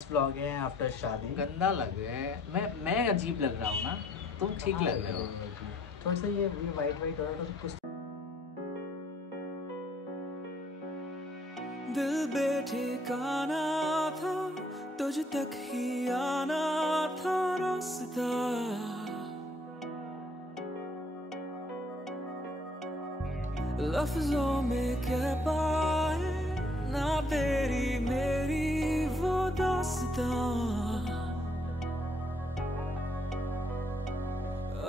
Vlog है after शादी। गंदा लग रहा है। मैं अजीब लग रहा हूँ ना, तुम ठीक लग रहे हो। थोड़ा सा ये वाइट वाइट हो रहा था कुछ। दिल बेठिकाना था, तुझ तक ही आना था रास्ता। लफ्जों में कह पाए ना तेरी मेरी वो दास्तां।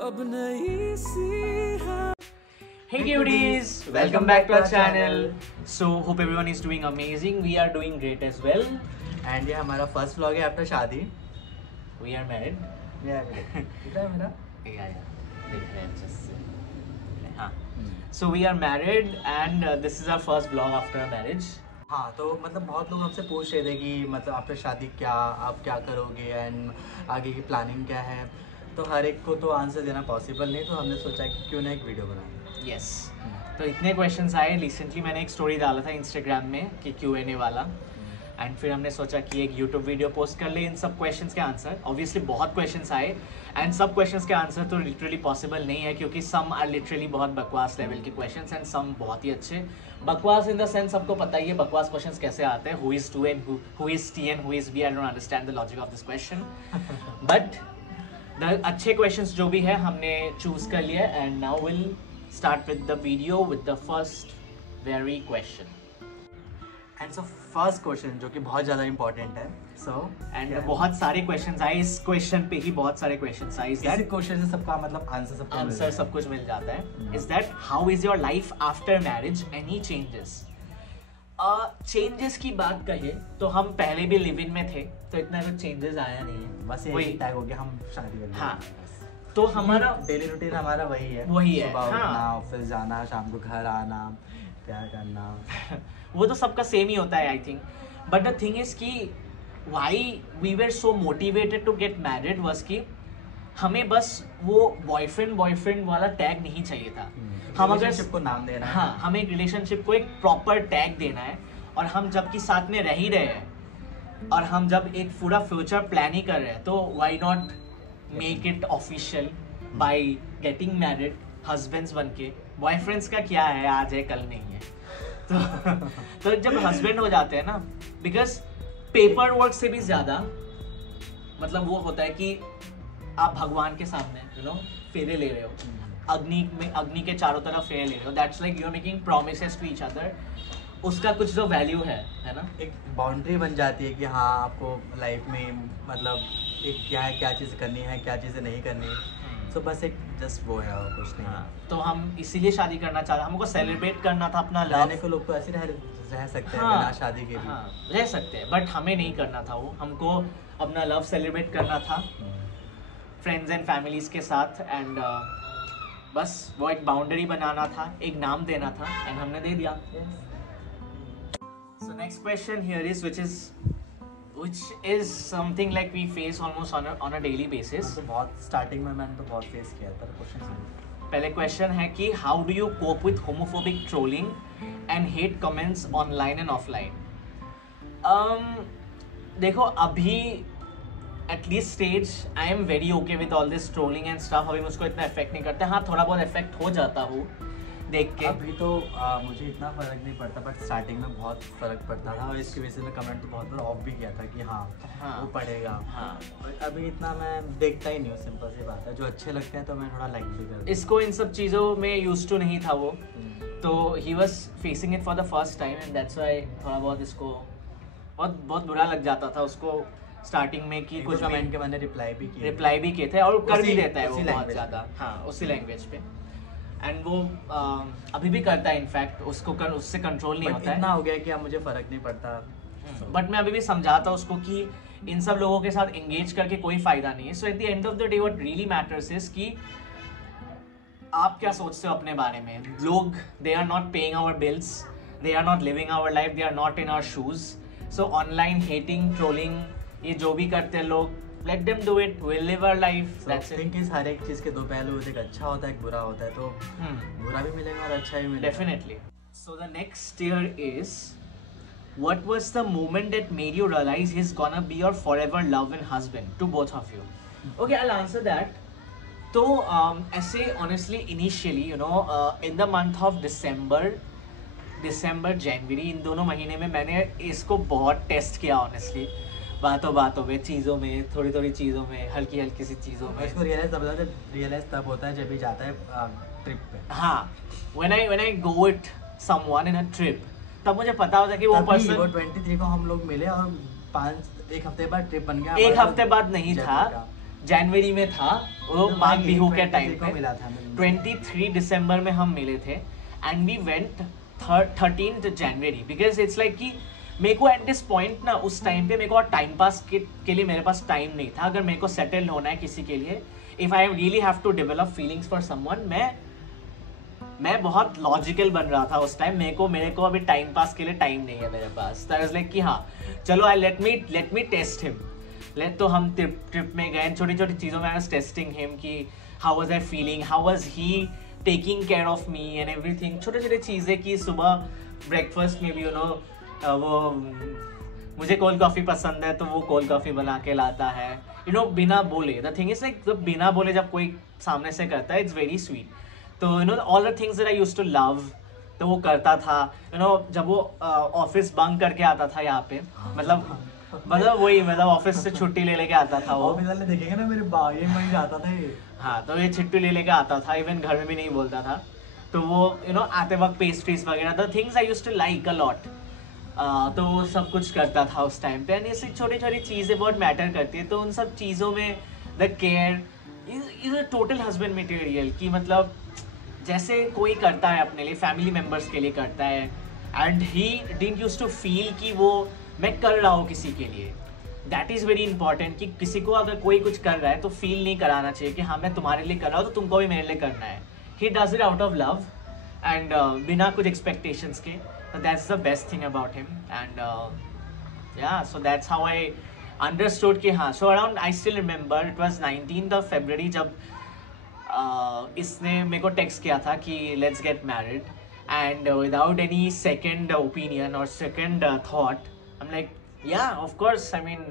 अब नहीं सी है। Hey cuties, welcome back to our channel. So hope everyone is doing amazing. We are doing great as well. And ये हमारा फर्स्ट व्लॉग है आफ्टर शादी। We are married. कितना है मेरा? Yeah. देख रहे हैं अच्छे से। हाँ. So we are married and this is our first vlog after our marriage. हाँ, तो मतलब बहुत लोग हमसे पूछ रहे थे कि मतलब आफ्टर शादी क्या आप क्या करोगे एंड आगे की प्लानिंग क्या है। तो हर एक को तो आंसर देना पॉसिबल नहीं, तो हमने सोचा कि क्यों ना एक वीडियो बनाएं। Yes. तो इतने क्वेश्चंस आए। रिसेंटली मैंने एक स्टोरी डाला था इंस्टाग्राम में कि Q&A वाला, एंड फिर हमने सोचा कि एक यूट्यूब वीडियो पोस्ट कर ले इन सब क्वेश्चंस के आंसर। ऑब्वियसली बहुत क्वेश्चंस आए एंड सब क्वेश्चंस के आंसर तो लिटरली पॉसिबल नहीं है, क्योंकि सम आर लिटरली बहुत बकवास लेवल के क्वेश्चंस एंड सम बहुत ही अच्छे। बकवास इन द सेंस सबको पता ही है बकवास क्वेश्चंस कैसे आते हैं। Who is two and who is T and who is B. I don't understand the logic of this question, but the अच्छे क्वेश्चंस जो भी है हमने चूज कर लिया and now will start with the video with the first very question. And so first question जो कि बहुत ज़्यादा इंपॉर्टेंट है। सो एंड बहुत सारे क्वेश्चंस आए इस क्वेश्चन पे ही, बहुत सारे क्वेश्चंस आए। इसी क्वेश्चन से सबका मतलब आंसर सब कुछ मिल जाता है। Is that how is your life after marriage, any changes? Changes की बात कहे तो हम पहले भी लिव इन में थे, तो इतना कुछ चेंजेस आया नहीं है। बस ये टैग हो गया हम शादी कर। हाँ, तो हमारा डेली रूटीन हमारा वही है। सुबह उठना, ऑफिस जाना, शाम को घर आना, प्यार करना। वो तो सबका सेम ही होता है I think. But the thing is कि why we were so motivated to get married was कि हमें बस वो बॉयफ्रेंड वाला टैग नहीं चाहिए था। हम अगर रिलेशनशिप को नाम देना है। हाँ, हमें एक रिलेशनशिप को एक प्रॉपर टैग देना है, और हम जबकि साथ में रह ही रहे हैं और हम जब एक पूरा फ्यूचर प्लान ही कर रहे हैं, तो why not make it official by getting married husbands बन के। बॉयफ्रेंड्स का क्या है, आज है कल नहीं है। तो जब हस्बैंड हो जाते हैं ना, बिकॉज पेपर वर्क से भी ज्यादा मतलब वो होता है कि आप भगवान के सामने फेरे ले रहे हो, अग्नि के चारों तरफ फेरे ले रहे हो। That's like you are making promises to each other. उसका कुछ जो वैल्यू है ना, एक बाउंड्री बन जाती है कि हाँ आपको लाइफ में मतलब एक क्या चीज़ करनी है, क्या चीज़ें नहीं करनी। तो बस एक जस्ट वो है और कुछ नहीं। हाँ, तो हम इसीलिए शादी करना चाहते, हमको सेलिब्रेट करना था अपना रहने को। लोग तो ऐसे रह सकते हैं बिना शादी के भी। हाँ, रह सकते हैं, बट हमें नहीं करना था वो। हमको अपना लव सेलिब्रेट करना था फ्रेंड्स एंड फैमिलीज के साथ, एंड बस वो एक बाउंड्री बनाना था, एक नाम देना था, एंड हमने दे दिया। So next question here is which is something like we face almost on a daily basis. तो बहुत स्टार्टिंग में मैंने तो बहुत फेस किया था क्वेश्चन। पहले क्वेश्चन है कि how do you cope with homophobic trolling and hate comments online and offline? देखो अभी at least stage I am very okay with all this trolling and stuff. अभी मुझको इतना इफेक्ट नहीं करता। हाँ, थोड़ा बहुत इफेक्ट हो जाता हूँ देख के। अभी तो मुझे इतना फर्क नहीं पड़ता, बट स्टार्टिंग में बहुत फर्क पड़ता था, और इसकी वजह से मैं कमेंट तो बहुत बार ऑफ भी किया था कि हाँ वो पड़ेगा। हाँ, और अभी इतना मैं देखता ही नहीं हूँ। सिंपल सी बात है, जो अच्छे लगते हैं तो मैं थोड़ा लाइक भी करता हूँ। इसको इन सब चीज़ों में यूज टू नहीं था वो, तो he was facing it for the first time, and that's why थोड़ा बहुत इसको बहुत बुरा लग जाता था उसको स्टार्टिंग में कि कुछ कमेंट के मैंने रिप्लाई भी किए थे, और कर भी देता है वो उसी बहुत language ज़्यादा। हाँ, उसी लैंग्वेज पे, एंड वो अभी भी करता है। इनफैक्ट उससे कंट्रोल नहीं होता है। इतना हो गया कि अब मुझे फर्क नहीं पड़ता। बट मैं अभी भी समझाता उसको कि इन सब लोगों के साथ एंगेज करके कोई फायदा नहीं है। So at the end of the day what really matters is कि आप क्या सोचते हो अपने बारे में। लोग they are not paying our bills, they are not living our life, they are not in our shoes. So online hating, trolling, ये जो भी करते हैं लोग, let them do it, we'll live our life. That's it. think is हर एक चीज के दो पहलू होते हैं, एक अच्छा होता है एक बुरा होता है, तो बुरा भी मिलेगा और अच्छा भी मिलेगा। Definitely. So the next here is what was the moment that made you realize he's gonna be your forever love and husband to both of you? Okay, I'll answer that. तो ऐसे honestly initially you know in the month of दिसंबर जनवरी इन दोनों महीने में मैंने इसको बहुत test किया honestly, बातों में, चीज़ों में, थोड़ी चीज़ों में, हल्की सी चीज़ों में. इसको रियलाइज तब होता है जब भी जाता है ट्रिप पे. हाँ, when I go with someone in a trip, तब मुझे पता होता है कि वो पर्सन. वो 23 को हम लोग मिले और एक हफ्ते बाद ट्रिप बन गया. एक हफ्ते बाद नहीं था, जनवरी में था वो माघ बिहू के टाइम पे मिला था. 23 दिसंबर में हम मिले थे and we went 13 January because it's like कि मेरे को एट दिस पॉइंट ना उस टाइम पे मेरे को टाइम पास के लिए मेरे पास टाइम नहीं था. अगर मेरे को सेटल होना है किसी के लिए, if I really have to develop feelings for someone, मैं बहुत लॉजिकल बन रहा था उस टाइम. मेरे को अभी टाइम पास के लिए टाइम नहीं है मेरे पास. तो आई वाज लाइक कि हाँ चलो लेट मी टेस्ट हिम. तो हम ट्रिप में गए, छोटी चीज़ों में आई वाज टेस्टिंग हिम कि how was I feeling, how was he taking care of me and everything. छोटे चीज़ें कि सुबह ब्रेकफास्ट में भी यू नो वो मुझे कोल्ड कॉफ़ी पसंद है तो वो कोल्ड कॉफ़ी बना के लाता है यू नो बिना बोले. द थिंग इज लाइक बिना बोले जब कोई सामने से करता है इट्स वेरी स्वीट. तो you know all the things that I used to love तो वो करता था. यू नो जब वो ऑफिस बंक करके आता था यहाँ पे, मतलब ऑफिस से छुट्टी ले लेके आता था वो. देखेंगे ना मेरे बागे में जाता था ये. हाँ, तो ये छुट्टी ले लेके आता था, इवन घर में भी नहीं बोलता था. तो वो यू नो आते वक्त पेस्ट्रीज वगैरह, the things I used to like a lot. तो वो सब कुछ करता था उस टाइम पे. एंड ऐसी छोटी चीज़ें बहुत मैटर करती है. तो उन सब चीज़ों में the care is a total husband material. कि मतलब जैसे कोई करता है अपने लिए, फैमिली मेम्बर्स के लिए करता है. And he didn't used to feel कि वो मैं कर रहा हूँ किसी के लिए. दैट इज़ वेरी इंपॉर्टेंट कि किसी को अगर कोई कुछ कर रहा है तो फील नहीं कराना चाहिए कि हाँ मैं तुम्हारे लिए कर रहा हूँ तो तुमको भी मेरे लिए करना है. He does it out of love and बिना कुछ एक्सपेक्टेशंस के. So that's the best thing about him. And yeah, so that's how I understood कि हाँ. So around I still remember it was 19th of February जब इसने मेरे को text किया था कि let's get married. And without any second opinion or second thought, I'm like yeah, of course. I mean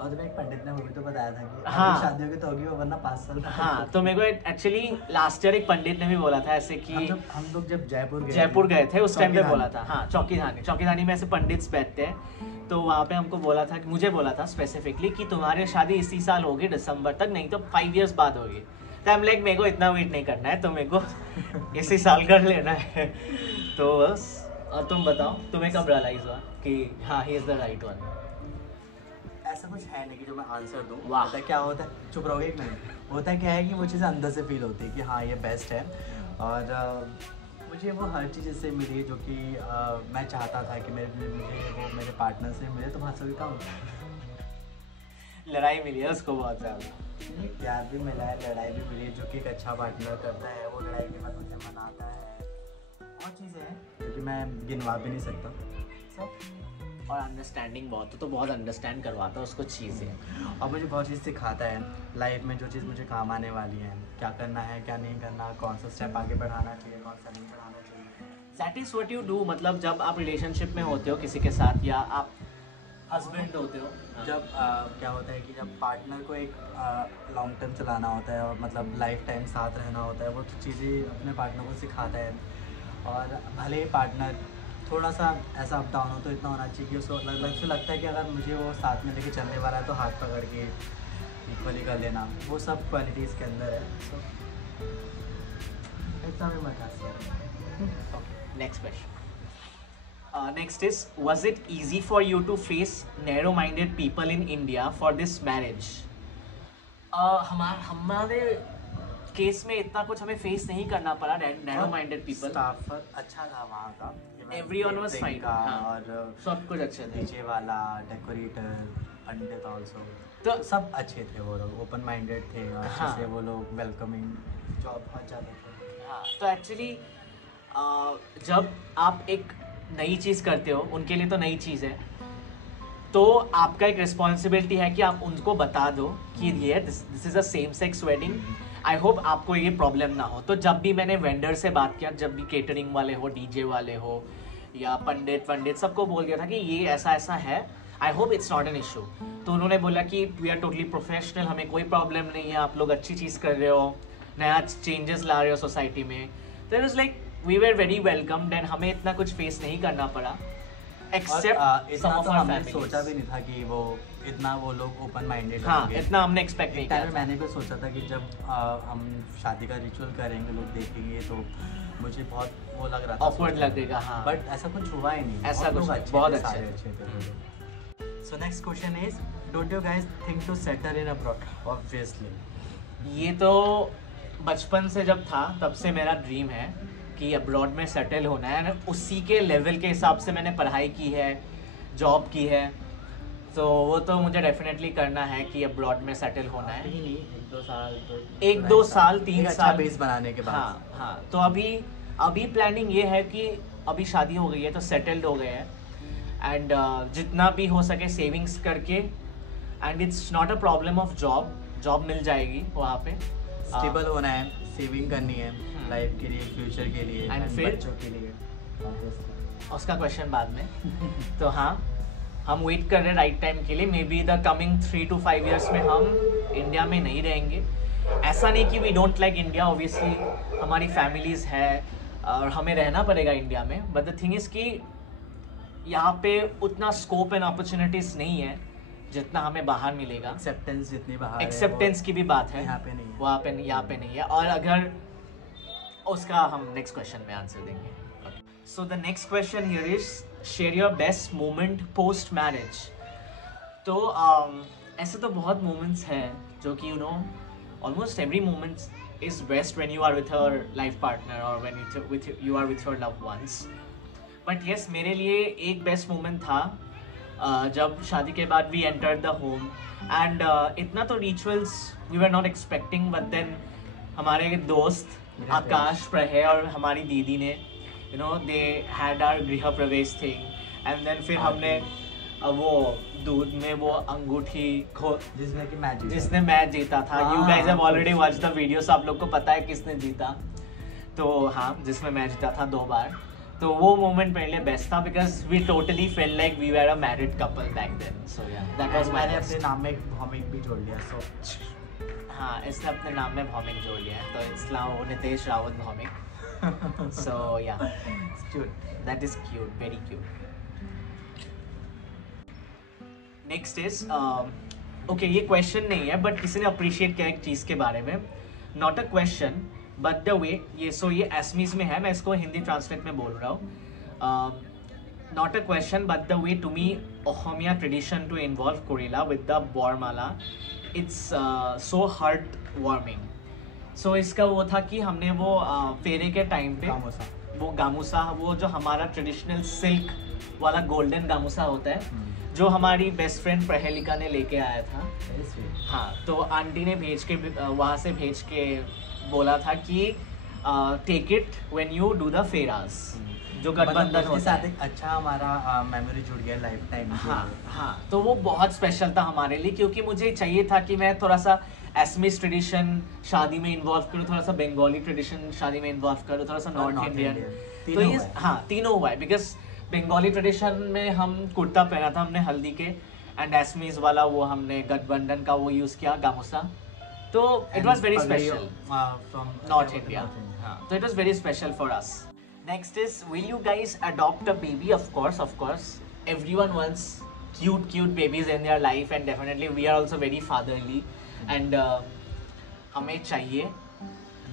और तो एक पंडित ने वो भी तो बताया था कि हाँ, शादी होगी तो होगी, वरना 5 साल. हाँ, तो मेरे को एक्चुअली लास्ट ईयर एक पंडित ने भी बोला था ऐसे कि हम लोग जब जयपुर गए थे उस टाइम पे बोला था. हाँ, चौकीधानी में ऐसे पंडित बैठते हैं. तो वहाँ पे हमको बोला था कि मुझे बोला था स्पेसिफिकली कि तुम्हारी शादी इसी साल होगी दिसंबर तक, नहीं तो 5 years बाद होगी. तो हम लाइक मेरे को इतना वेट नहीं करना है, तो मेरे को इसी साल कर लेना है. तो बस. और तुम बताओ तुम्हें कब रियलाइज हुआ कि हाँ he is the right one? ऐसा कुछ है नहीं कि जो मैं आंसर दूँ. वाह. पता क्या होता है, चुप रहोगे एक मिनट. होता क्या है कि वो चीज़ें अंदर से फील होती है कि हाँ ये बेस्ट है. और मुझे वो हर चीज़ इससे मिली जो कि मैं चाहता था कि मुझे वो मेरे पार्टनर से मिले. तो हंसोगे कहाँ? लड़ाई मिली है उसको बहुत ज़्यादा. प्यार भी मिला है, लड़ाई भी मिली है. जो कि एक अच्छा पार्टनर करता है वो लड़ाई के बाद मुझे मनाता है. और चीज़ें हैं क्योंकि मैं गिनवा भी नहीं सकता सब. और अंडरस्टैंडिंग बहुत हो तो बहुत अंडरस्टैंड करवाता है उसको चीज़ें. और मुझे बहुत चीज़ सिखाता है लाइफ में, जो चीज़ मुझे काम आने वाली है, क्या करना है क्या नहीं करना, कौन सा स्टेप आगे बढ़ाना चाहिए कौन सा नहीं बढ़ाना चाहिए. That is what you do. मतलब जब आप रिलेशनशिप में होते हो किसी के साथ या आप हस्बैंड होते हो, जब क्या होता है कि जब पार्टनर को एक लॉन्ग टर्म चलाना होता है और मतलब लाइफ टाइम साथ रहना होता है, वो तो चीज़ें अपने पार्टनर को सिखाता है. और भले ही पार्टनर थोड़ा सा ऐसा अप डाउन हो तो इतना होना चाहिए कि उसको लगता है कि अगर मुझे वो साथ में लेके चलने वाला है तो हाथ पकड़ के इक्वली कर लेना. वो सब क्वालिटीज़ के अंदर है. सो इतना भी मत आसिए. Next question. Next is, was it easy for you to face narrow-minded people in India for this marriage? हमारे केस में इतना कुछ हमें फेस नहीं करना पड़ा narrow-minded people. स्टाफ अच्छा था वहाँ का. Everyone was fine. हाँ, और सब कुछ अच्छे थे. डीजे वाला, डेकोरेटर, पंडित ऑल्सो, तो सब अच्छे थे. वो लोग ओपन माइंडेड थे. अच्छे हाँ, से वो लोग वेलकमिंग जॉब बहुत ज़्यादा थे. हाँ, तो एक्चुअली जब आप एक नई चीज़ करते हो, उनके लिए तो नई चीज़ है, तो आपका एक रिस्पॉन्सिबिलिटी है कि आप उनको बता दो कि ये this is a same sex wedding. I hope आपको ये प्रॉब्लम ना हो. तो जब भी मैंने वेंडर से बात किया, जब भी केटरिंग वाले हो, डीजे वाले हो या पंडित सबको बोल दिया था कि ये ऐसा ऐसा है, I hope it's not an issue. तो उन्होंने बोला कि वी आर टोटली प्रोफेशनल, हमें कोई प्रॉब्लम नहीं है, आप लोग अच्छी चीज़ कर रहे हो, नया चेंजेस ला रहे हो सोसाइटी में। तो it was like we were very welcomed and हमें इतना कुछ फेस नहीं करना पड़ा, एक्सेप्ट इतना तो हमने सोचा भी नहीं था कि वो इतना वो लोग ओपन माइंडेड हाँ, होंगे। इतना हमने एक्सपेक्ट नहीं एक किया टाइम था। मैंने भी सोचा था कि जब हम शादी का रिचुअल करेंगे, लोग देखेंगे, तो मुझे बहुत वो लग रहा था, Awkward लगेगा, हाँ। बट ऐसा कुछ हुआ ही नहीं। ऐसा बहुत कुछ लोग नहीं, बहुत थे, अच्छे सारे अच्छे थे। So next question is, don't you guys think to settle in abroad? Obviously ये तो बचपन से जब था तब से मेरा ड्रीम है कि अब्रॉड में सेटल होना है, और उसी के लेवल के हिसाब से मैंने पढ़ाई की है, जॉब की है, तो वो तो मुझे डेफिनेटली करना है कि अब्रॉड में सेटल होना है। नहीं, 1-2 साल, 1-2 साल, 3 एक अच्छा साल बेस बनाने के बाद। हाँ हाँ, तो अभी प्लानिंग ये है कि अभी शादी हो गई है तो सेटल्ड हो गए हैं, एंड जितना भी हो सके सेविंग्स करके, and it's not a problem of job मिल जाएगी वहाँ पे। स्टेबल होना है, सेविंग करनी है लाइफ के लिए, फ्यूचर के लिए, And and फिर? बच्चों के लिए। उसका क्वेश्चन बाद में। तो हाँ, हम वेट कर रहे हैं राइट टाइम के लिए। May be the coming 3 to 5 years में हम इंडिया में नहीं रहेंगे। ऐसा नहीं कि we don't like India, obviously हमारी फैमिलीज़ है और हमें रहना पड़ेगा इंडिया में, बट द थिंग इज़ कि यहाँ पे उतना स्कोप एंड अपॉर्चुनिटीज़ नहीं है जितना हमें बाहर मिलेगा। एक्सेप्टेंस जितनी बाहर है, एक्सेप्टेंस वो की भी बात है, यहाँ पे नहीं है। वहाँ पे यहाँ पे नहीं है। और अगर उसका हम नेक्स्ट क्वेश्चन में आंसर देंगे। So the next question here is, share your best moment post marriage. तो ऐसे तो बहुत मोमेंट्स हैं जो कि almost every moment is best when you are with your life partner और when you are with your loved ones. But yes, मेरे लिए एक बेस्ट मोमेंट था जब शादी के बाद we entered the home, and इतना तो rituals we were not expecting, but then हमारे दोस्त आकाश, प्रहे और हमारी दीदी ने दे हैड आवर गृह प्रवेश थिंग, एंड देन फिर हमने वो दूध में वो अंगूठी जिसने मैच जीता था। You guys have already watched the videos, आप लोग को पता है किसने जीता। तो हाँ, जिसमें मैच जीता था 2 बार। तो वो मोमेंट मेरे लिए बेस्ट था, because we totally felt like we were a married couple back then. So yeah that was मैंने अपने नाम में भौमिक भी जोड़ लिया। सो हाँ, इसने अपने नाम में भौमिक जोड़ लिया है, तो इट्स नाउ नितेश रावत भौमिक। सो या, cute, that is cute, very cute. Next is okay, ये क्वेश्चन नहीं है बट किसी ने अप्रिशिएट किया एक चीज़ के बारे में, not a question but the वे ये एसमीज में है, मैं इसको हिंदी ट्रांसलेट में बोल रहा हूँ। Not a question but the way to me Ohomia tradition to involve Kurila with the Bormala, it's so heart warming. So इसका वो था कि हमने वो फेरे के टाइम पे वो गामूसा, वो जो हमारा ट्रेडिशनल सिल्क वाला गोल्डन गामूसा होता है, जो हमारी बेस्ट फ्रेंड प्रहेलिका ने लेके आया था। हाँ, तो आंटी ने भेज के वहाँ से भेज के बोला था कि take it when you do the pheras, जो गठबंधन होता है। एक अच्छा हमारा मेमोरी जुड़ गया लाइफ टाइम। हाँ हाँ, तो वो बहुत स्पेशल था हमारे लिए, क्योंकि मुझे चाहिए था कि मैं थोड़ा सा एसमीज ट्रेडिशन शादी में इन्वॉल्व करूँ, थोड़ा सा बंगाली ट्रेडिशन शादी में इन्वॉल्व करूँ, थोड़ा सा नॉर्थ इंडियन। तो ये हाँ, तीनों हुआ है, बिकॉज बंगाली ट्रेडिशन में हम कुर्ता पहना था हमने हल्दी के, एंड एसमीज वाला वो हमने गठबंधन का वो यूज़ किया गामूसा। तो it was very special from north India. हाँ, तो it was very special for us. Next is, will you guys adopt a baby? Of course. Everyone wants cute babies in their life, and definitely we are also very fatherly. And हमें चाहिए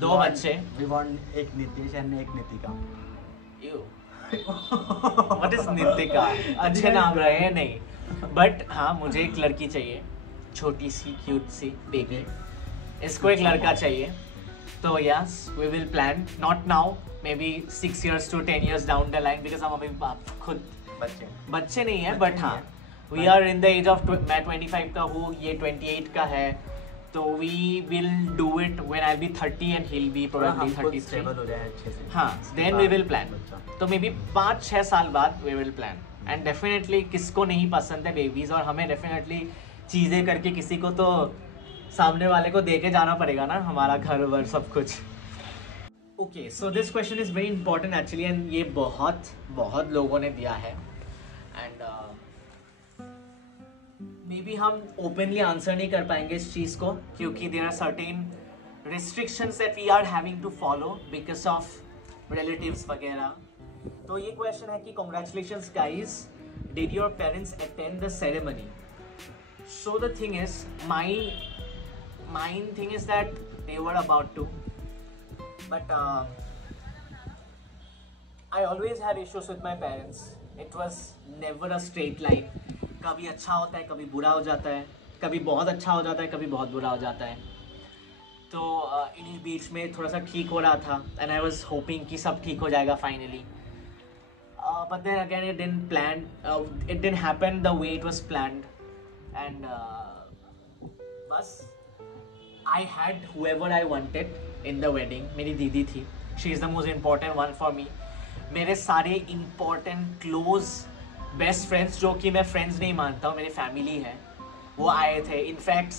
2 बच्चे। We want एक Nitish and एक Nitika. Ew. What is Nitika? अच्छे नाम रहे हैं नहीं, but हाँ, मुझे एक लड़की चाहिए, छोटी सी क्यूट सी बेबी। इसको एक लड़का चाहिए। तो yes, we will plan, not now, maybe 6 years to 10 years down the line, because हम अभी खुद बच्चे नहीं है, बट हाँ, we are in the age of मैं 25 का हूँ, ये 28 का है, तो we will do it when I'll be 30 and he'll be probably 33. हो जाए अच्छे से। हाँ, then we will plan. तो maybe 5-6 साल बाद we will plan. And definitely किसको नहीं पसंद है बेबीज, और हमें definitely चीज़ें करके किसी को तो सामने वाले को दे के जाना पड़ेगा ना, हमारा घर वर सब कुछ। Okay, so this question is very important actually, and ये बहुत लोगों ने दिया है, एंड मे बी हम ओपनली आंसर नहीं कर पाएंगे इस चीज़ को, क्योंकि there are certain restrictions that we are having to follow because of relatives वगैरह। तो ये क्वेश्चन है कि congratulations guys, did your parents attend the ceremony? So the thing is, mine thing is that they were about to, but I always had issues with my parents. It was never a straight line. कभी अच्छा होता है, कभी बुरा हो जाता है, कभी बहुत अच्छा हो जाता है, कभी बहुत बुरा हो जाता है। तो इन्हीं बीच में थोड़ा सा ठीक हो रहा था, and I was hoping कि सब ठीक हो जाएगा finally. But then again it didn't happen the way it was planned, and बस I had whoever I wanted in the wedding. मेरी दीदी थी, she is the most important one for me. मेरे सारे important close best friends, जो कि मैं friends नहीं मानता हूँ, मेरी family है, वो आए थे. In fact,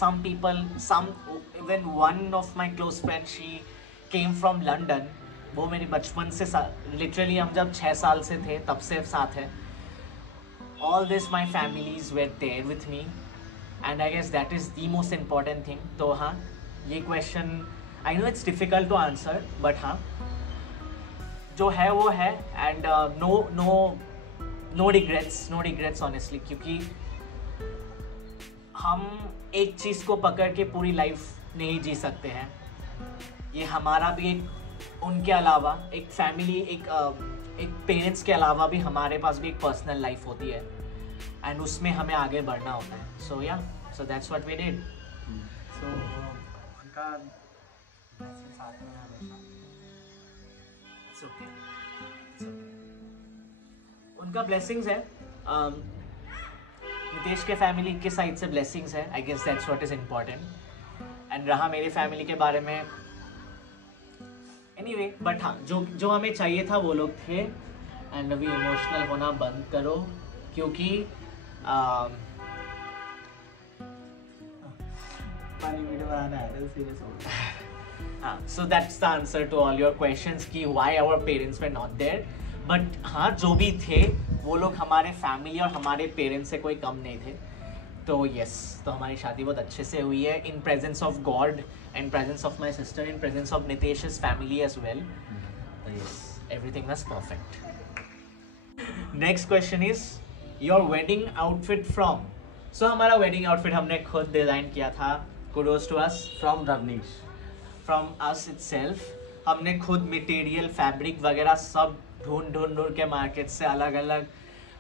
even one of my close friends, she came from London. वो मेरी बचपन से literally हम जब 6 साल से थे तब से साथ है. All this my families were there with me, and I guess that is the most important thing. तो हाँ, ये question I know it's difficult to answer, but हाँ जो है वो है, एंड नो रिग्रेट्स ऑनेस्टली, क्योंकि हम एक चीज़ को पकड़ के पूरी लाइफ नहीं जी सकते हैं. ये हमारा भी एक, उनके अलावा एक फैमिली, एक पेरेंट्स के अलावा भी हमारे पास भी एक पर्सनल लाइफ होती है, एंड उसमें हमें आगे बढ़ना होता है. So that's what we did. So उनका blessing साथ में है हमेशा. It's okay. उनका ब्लेसिंग्स है, नितेश के फैमिली के साइड से ब्लेसिंग्स है. I guess that's what is important. And रहा मेरी फैमिली के बारे में, एनीवे, बट हाँ जो हमें चाहिए था वो लोग थे. एंड अभी इमोशनल होना बंद करो, क्योंकि वीडियो बनाना है, सीरियस हो गया. So that's the answer to all your questions कि why our parents were not there. But हाँ, जो भी थे वो लोग हमारे फैमिली और हमारे पेरेंट्स से कोई कम नहीं थे. तो yes, तो हमारी शादी बहुत अच्छे से हुई है, in presence of God, in presence of my sister, in presence of Nitesh's family as well. So yes, everything was perfect. Next question is your wedding outfit from. So हमारा wedding outfit हमने खुद design किया था. Kudos to us. From Ravnish. From us itself. हमने खुद material, fabric वगैरह सब ढूंढ के मार्केट से अलग अलग,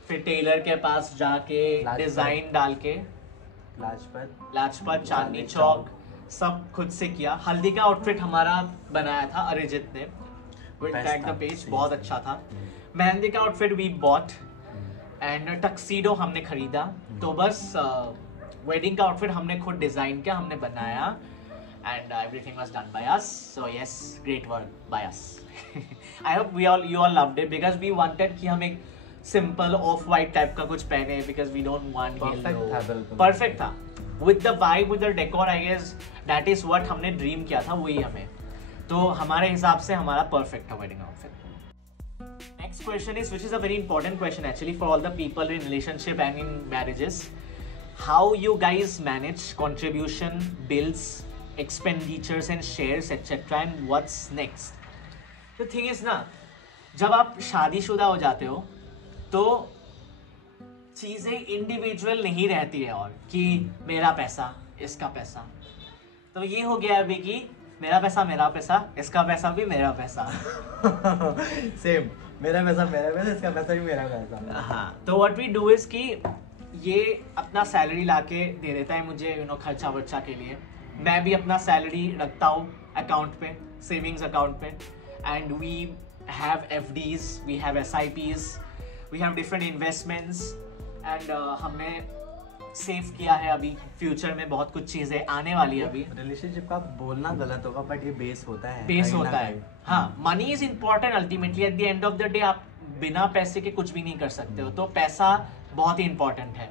फिर टेलर के पास जाके डिज़ाइन डाल के लाजपत चांदनी चौक सब खुद से किया. हल्दी का आउटफिट हमारा बनाया था अरिजीत ने, विल टैग द पेज, बहुत अच्छा था. मेहंदी का outfit we bought, and tuxedo हमने खरीदा. तो बस वेडिंग का आउटफिट हमने खुद डिज़ाइन किया, हमने बनाया, and everything was done by us. So yes, great work by us. I hope you all loved it, because we wanted कि हम एक simple off white type का कुछ पहने, because we don't want perfect था, बिल्कुल perfect था, with the vibe, with the decor. I guess that is what हमने dream किया था, वही हमें. तो हमारे हिसाब से हमारा perfect था wedding outfit. Next question is, which is a very important question actually for all the people in relationship and in marriages. How you guys manage contribution, bills, expenditures and shares etc, and what's next? The thing is ना, जब आप शादीशुदा हो जाते हो तो चीज़ें individual नहीं रहती है, और कि मेरा पैसा, इसका पैसा. तो ये हो गया अभी कि मेरा पैसा, इसका पैसा भी मेरा पैसा. सेम, मेरा पैसा, इसका पैसा भी मेरा पैसा. हाँ, तो व्हाट वी डू इज कि ये अपना सैलरी लाके दे देता है मुझे, खर्चा वर्चा के लिए. मैं भी अपना सैलरी रखता हूँ अकाउंट पे, सेविंग्स अकाउंट पे, and we have FDs, we have SIPs, we have different investments, and हमने सेव किया है. अभी फ्यूचर में बहुत कुछ चीज़ें आने वाली है. अभी रिलेशनशिप का बोलना गलत होगा, बट ये बेस होता है, हाँ. Money is important ultimately. Eight the end of the day आप बिना पैसे के कुछ भी नहीं कर सकते हो, तो पैसा बहुत ही इम्पॉर्टेंट है.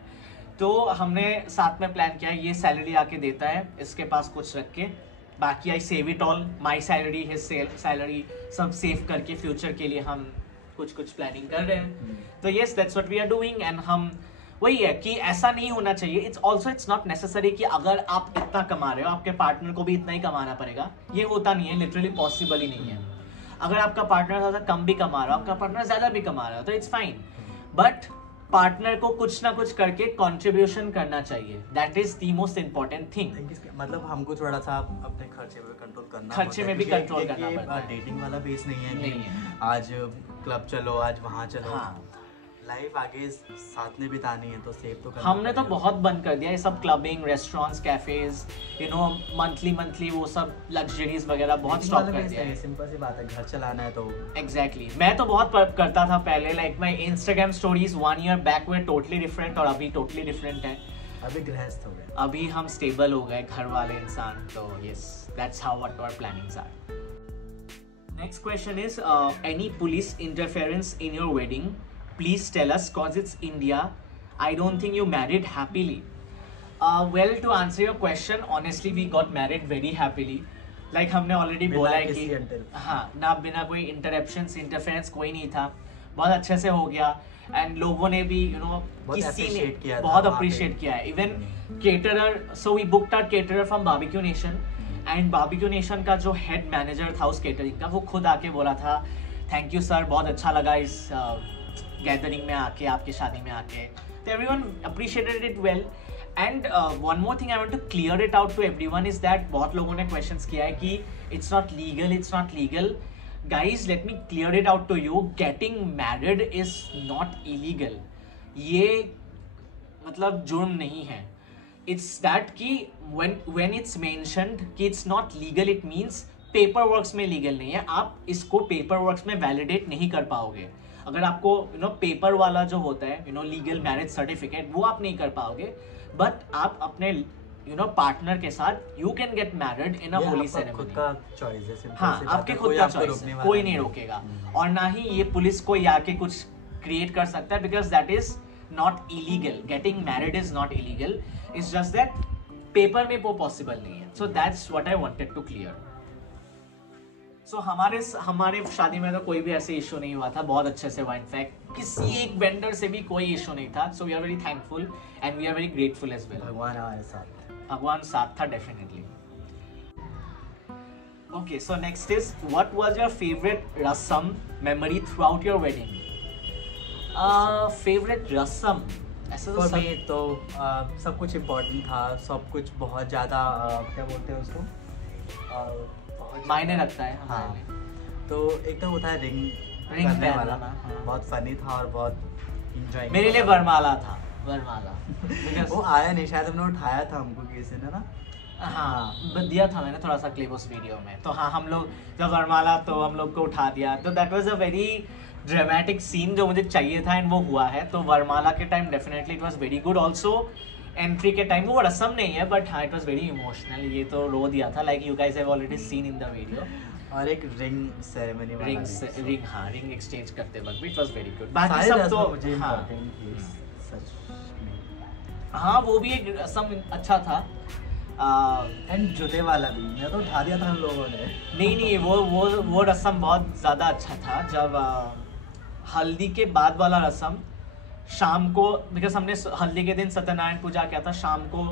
तो हमने साथ में प्लान किया, ये सैलरी आके देता है, इसके पास कुछ रख के बाकी I save it all, my salary, his salary, सब सेव करके फ्यूचर के लिए हम कुछ प्लानिंग कर रहे हैं. तो yes, that's what we are doing. And हम वही है कि ऐसा नहीं होना चाहिए. इट्स नॉट नेसेसरी कि अगर आप इतना कमा रहे हो आपके पार्टनर को भी इतना ही कमाना पड़ेगा. ये होता नहीं है, लिटरली पॉसिबल ही नहीं है. अगर आपका पार्टनर ज़्यादा कम भी कमा रहा हो, आपका पार्टनर ज़्यादा भी कमा रहा हो, तो इट्स फाइन. बट पार्टनर को कुछ ना कुछ करके कंट्रीब्यूशन करना चाहिए. That is the most important thing. मतलब हमको थोड़ा सा अपने खर्चे में कंट्रोल करना, खर्चे में भी कंट्रोल करना पड़ता है. डेटिंग वाला बेस नहीं है नहीं कि है. आज क्लब चलो, आज वहाँ चलो. हाँ. लाइफ आगे साथ में बितानी है तो सेव तो करना हमने तो पड़ेगा. बहुत बंद कर दिया ये सब clubbing, restaurants, cafes, you know monthly वो सब लग्जरीज वगैरह बहुत Dating स्टॉप वाला कर base दिया है, है. सिंपल सी बात है, घर चलाना है तो. एग्जैक्टली. मैं तो बहुत करता था पहले. Like my Instagram stories 1 year back way totally different और अभी टोटली डिफरेंट है. अभी गृहस्थ हो गए. अभी हम स्टेबल हो गए, घर वाले इंसान. तो yes, that's how what our plannings are. Next question is any police interference in your wedding? Please tell us, cause it's India. I don't think you married happily. Well, to answer your question, honestly, we got married very happily. Like हमने already बिना बोला है किसी कि inter- हाँ ना, बिना कोई interruptions, interference कोई नहीं था. बहुत अच्छे से हो गया. एंड लोगों ने भी बहुत किसी ने appreciate किया था बहुत वहाँ पे. अप्रिशिएट किया है. Even caterer, so we booked our caterer from Barbeque Nation. And Barbeque Nation का जो हेड मैनेजर था उस केटरिंग का, वो खुद आके बोला था थैंक यू सर, बहुत अच्छा लगा इस गैदरिंग में आके, आपकी शादी में आके. तो everyone appreciated it well. And one more thing I want to clear it out to everyone is that बहुत लोगों ने क्वेश्चंस किया है कि it's not legal. Guys, let me clear it out to you. Getting married is not illegal. ये मतलब जुर्म नहीं है. इट्स दैट कि when it's mentioned कि it's not legal, it means paper works में लीगल नहीं है. आप इसको पेपर वर्क्स में वैलिडेट नहीं कर पाओगे. अगर आपको पेपर वाला जो होता है लीगल मैरिज सर्टिफिकेट, वो आप नहीं कर पाओगे. बट आप अपने पार्टनर के साथ you can get married in a Holi ceremony. खुद का चॉइस है, सिंपल हाँ, सी बात आपके है, खुद कोई का आपको चॉइस रोकने है, वाला कोई नहीं रोकेगा. और ना ही ये पुलिस कोई आके कुछ क्रिएट कर सकता है, because that is not illegal. Getting married is not illegal. It's just that paper में वो पॉसिबल नहीं है. So that's what I wanted to clear. So हमारे शादी में तो कोई भी ऐसे इशू नहीं हुआ था. बहुत अच्छे से हुआ. इनफैक्ट किसी एक वेंडर से भी कोई इशू नहीं था. So we are very thankful and we are very grateful as well. भगवान हमारे साथ. भगवान साथ था definitely. Okay, so next is, what was your favorite rasam memory throughout your wedding? Favorite rasam, ऐसा तो For सब me तो सब कुछ इम्पोर्टेंट था. सब कुछ बहुत ज़्यादा क्या बोलते हैं उसको, बहुत मायने रखता है हाँ. हमारे लिए. तो एक तो होता है रिंग Ring करने पहनना, वाला. हाँ. बहुत फनी था और बहुत इंजॉय. मेरे लिए वरमाला था. वरमाला Because- वो आया नहीं, शायद हमने उठाया था हमको किसी ने ना. हाँ, दिया था मैंने थोड़ा सा क्लिप उस वीडियो में. तो हाँ, हम लोग जब वरमाला तो हम लोग को उठा दिया. तो that was a very dramatic scene जो मुझे चाहिए था एंड वो हुआ है. तो वरमाला के time definitely it was very good. Also entry के टाइम वो रस्म नहीं है, बट हाँ, इट वाज वेरी इमोशनल. ये तो रो दिया था, like you guys have already seen in the video. और एक रिंग सेरेमनी वाला रिंग एक्सचेंज करते वक्त इट वाज वेरी गुड. बाकी सब तो मुझे हाँ, इम्पोर्टेंट थी सच में. हाँ, वो भी एक रस्म अच्छा था. एंड जूते वाला भी मैं तो उठा दिया था हम लोगों ने. नहीं, वो रस्म बहुत ज़्यादा अच्छा था. जब हल्दी के बाद वाला रस्म शाम को, बिकॉज हमने हल्दी के दिन सत्यनारायण पूजा किया था, शाम को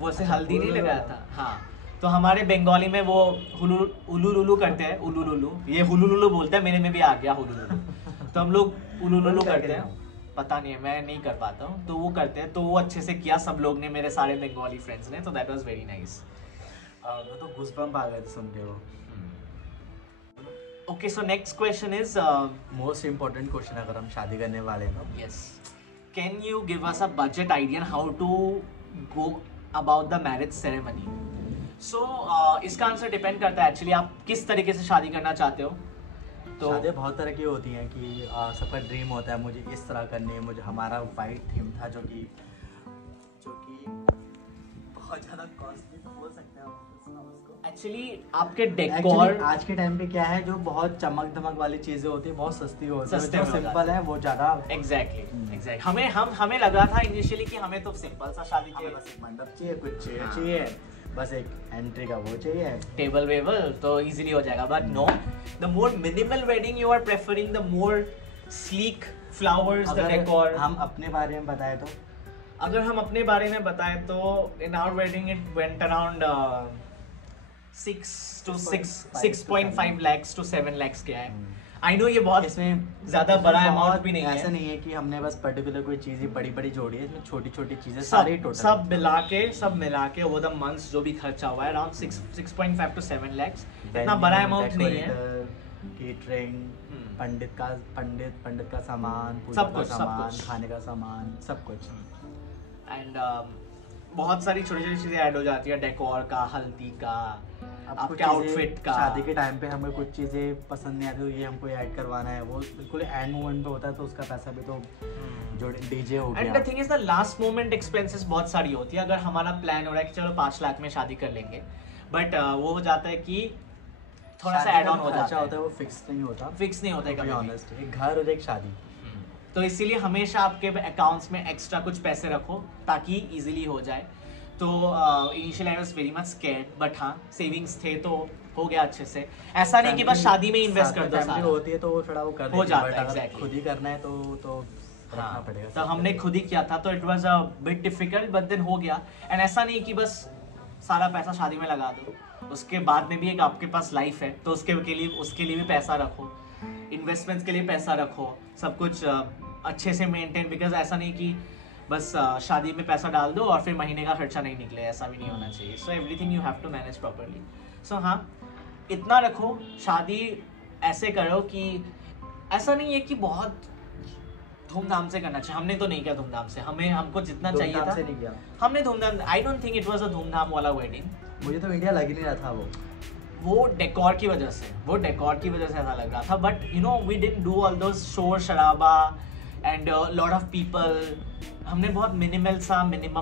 वो से अच्छा, हल्दी नहीं हुलुलुलु लगाया वाला. था. हाँ, तो हमारे बंगाली में वो उलुलुलु करते हैं. उलुलुलु, ये हुलुलुलु बोलते हैं. मेरे में भी आ गया हुलुलुलु. तो हम लोग उलुलुलु करते हैं. पता नहीं है, मैं नहीं कर पाता हूँ. तो वो करते हैं. तो वो अच्छे से किया सब लोग ने, मेरे सारे बंगाली फ्रेंड्स ने. तो दैट वाज वेरी नाइस. वो तो गूज़बम्प आ गए थे सुन के. वो okay, so next question is, most important question अगर हम शादी करने वाले हैं तो. yes, can you give us a budget idea on how to go about the marriage ceremony? So इसका आंसर डिपेंड करता है एक्चुअली आप किस तरीके से शादी करना चाहते हो. तो शादियाँ बहुत तरह की होती हैं कि सबका ड्रीम होता है मुझे इस तरह करनी है. मुझे हमारा वाइट थीम था जो कि बहुत ज़्यादा कॉस्टली बोल सकते हैं उसको. एक्चुअली आपके डेकोर आज के टाइम पे क्या है, जो बहुत चमक धमक वाली चीज़ें होती है बहुत सस्ती होती है. सस्ते जो में हो सिंपल है वो ज़्यादा. एग्जैक्टली हमें लग रहा था इनिशियली कि हमें तो सिंपल सा शादी हमें चाहिए. बस एक मंडप चाहिए, कुछ चेयर हाँ. चाहिए, बस एक एंट्री का वो चाहिए, टेबल वेबल तो इजीली हो जाएगा. But no, the more minimal wedding you are preferring, the more sleek flowers, the decor. हम अपने बारे में बताए तो, अगर हम अपने बारे में बताएं तो in our wedding it went around 6.5 lakhs to 7 lakhs के है. आई नो ये बहुत इसमें ज्यादा बड़ा अमाउंट भी नहीं है. ऐसा नहीं है कि हमने बस पर्टिकुलर कोई चीज़ बड़ी बड़ी जोड़ी है, इसमें छोटी छोटी चीज़ें सब सारी टोटल सब मिला के वो द मंथ्स जो भी खर्चा हुआ है अराउंड 6.5 to 7 lakhs. इतना बड़ा अमाउंट नहीं है. केटरिंग, पंडित का सामान, सब पूजा का कुछ, सब सामान, कुछ. खाने का सामान, सब कुछ. एंड बहुत सारी छोटी छोटी चीजें ऐड हो जाती है, डेकोर का, हल्दी का, अब आपके कुछ चीज़ें आउटफिट का. शादी के टाइम पे हमें कुछ चीज़ें पसंद नहीं आती तो ये हमको ऐड करवाना है, वो बिल्कुल एंड मोमेंट पे होता है तो उसका पैसा भी तो जो डीजे हो एंड गया. The thing is the last moment expenses बहुत सारी होती है. अगर हमारा प्लान हो रहा है कि चलो 5 लाख में शादी कर लेंगे, बट वो हो जाता है कि थोड़ा सा शादी ऐड का ऑन हो खर्चा जाता होता है, है वो फिक्स नहीं होता. फिक्स नहीं होता है To be कभी भी. honest, एक घर और एक शादी. तो इसीलिए हमेशा आपके अकाउंट्स में एक्स्ट्रा कुछ पैसे रखो ताकि इजीली हो जाए. तो initially I was very much scared, but हाँ सेविंग्स थे तो हो गया अच्छे से. ऐसा नहीं कि बस शादी में इन्वेस्ट कर दो फैमिली सारा. होती है तो वो थोड़ा वो कर हो देती जाता but है, अगर exactly. खुद ही करना है तो रखना हाँ, पड़ेगा. तो हमने खुद ही किया था तो it was a bit difficult but then हो गया. एंड ऐसा नहीं कि बस सारा पैसा शादी में लगा दो, उसके बाद में भी एक आपके पास लाइफ है तो उसके लिए भी पैसा रखो, इन्वेस्टमेंट्स के लिए पैसा रखो, सब कुछ अच्छे से मेंटेन. बिकॉज ऐसा नहीं कि बस शादी में पैसा डाल दो और फिर महीने का खर्चा नहीं निकले, ऐसा भी नहीं होना चाहिए. So everything you have to manage properly. So हाँ, इतना रखो. शादी ऐसे करो कि ऐसा नहीं है कि बहुत धूमधाम से करना चाहिए. हमने तो नहीं किया धूमधाम से, हमको जितना चाहिए धूमधाम था से नहीं किया. हमने धूमधाम. I don't think it was अ धूमधाम वाला वेडिंग. मुझे तो इंडिया लग ही नहीं रहा था वो डेकोर की वजह से ऐसा लग रहा था. But you know we didn't do all those शोर शराबा एंड लॉट ऑफ पीपल. हमने बहुत मिनिमम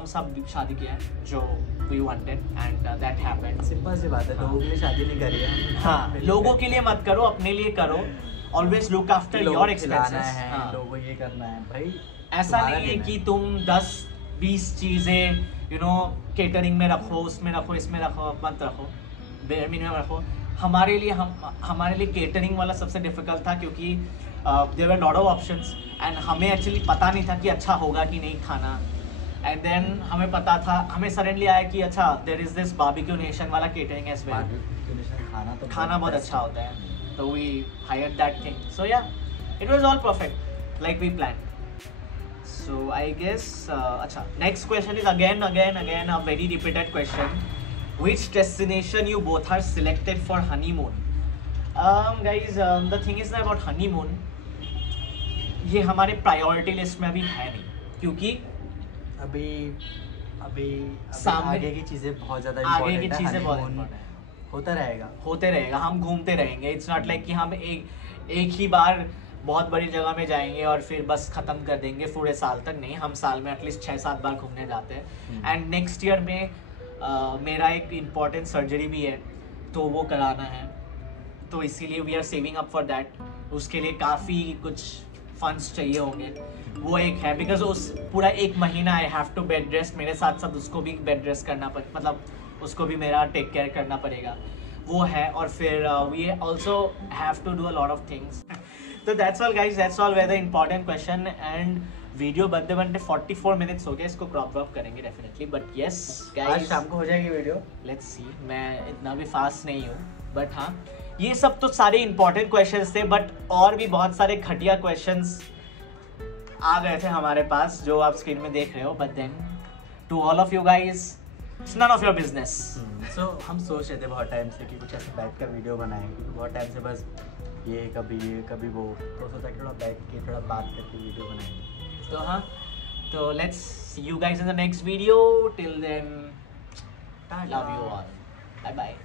सा शादी किया है जो we wanted and that happened. Simple सी बात है. लोगों के लिए शादी नहीं करी है. हाँ, लोगों के लिए मत करो, अपने लिए करो. Always look after your expenses. है, लोगों ये करना है भाई. ऐसा तुम्हारा नहीं है दिन कि तुम 10-20 चीजें यू नो केटरिंग में रखो, उसमें रखो, इसमें रखो, मत रखो, बेयर मिनिमम रखो. हमारे लिए केटरिंग वाला सबसे डिफिकल्ट था क्योंकि there were lot of options and हमें एक्चुअली पता नहीं था कि अच्छा होगा कि नहीं खाना. एंड देन हमें सडनली आया कि अच्छा there is this Barbecue Nation वाला केटरिंग एज वेल. खाना बहुत अच्छा होता है. तो we hired that thing. So yeah it was all perfect like we planned. So I guess अच्छा, next question is again a very repeated question. Which destination you both are selected for honeymoon? Guys, the thing is about honeymoon, ये हमारे priority list में अभी है नहीं क्योंकि अभी सामने आगे की चीजें बहुत ज्यादा आगे की important है. चीजें बहुत honeymoon important होता रहेगा. हम घूमते रहेंगे. इट्स नॉट लाइक कि हम एक ही बार बहुत बड़ी जगह में जाएंगे और फिर बस ख़त्म कर देंगे पूरे साल तक. नहीं, हम साल में एटलीस्ट 6-7 बार घूमने जाते हैं. एंड नेक्स्ट ईयर में मेरा एक इम्पॉर्टेंट सर्जरी भी है तो वो कराना है, तो इसीलिए we are saving up for that. उसके लिए काफ़ी कुछ फंड्स चाहिए होंगे. वो एक है बिकॉज उस पूरा 1 महीना I have to bed rest. मेरे साथ साथ उसको भी बेड रेस्ट करना मतलब उसको भी मेरा टेक केयर करना पड़ेगा. वो है. और फिर we also have to do a lot of things. तो that's all guys, that's all were the important question. And video बनते 44 मिनट्स हो गए. इसको क्रॉप करेंगे डेफिनेटली. बट येस आज गाइज, शाम को हो जाएगी वीडियो. Let's see. मैं इतना भी फास्ट नहीं हूँ बट हाँ, ये सब तो सारे इंपॉर्टेंट क्वेश्चंस थे. बट और भी बहुत सारे घटिया क्वेश्चंस आ गए थे हमारे पास जो आप स्क्रीन में देख रहे हो. But then to all of you guys, it's none of your business. So हम सोच रहे थे बहुत टाइम से कि कुछ ऐसे बैठ कर वीडियो बनाएं, क्योंकि बहुत टाइम से बस ये कभी वो, तो सोचा कि थोड़ा बैठ के थोड़ा बात करके वीडियो बनाएंगे. तो हाँ, तो let's see you guys in the next video. Till then, love you all. Bye bye.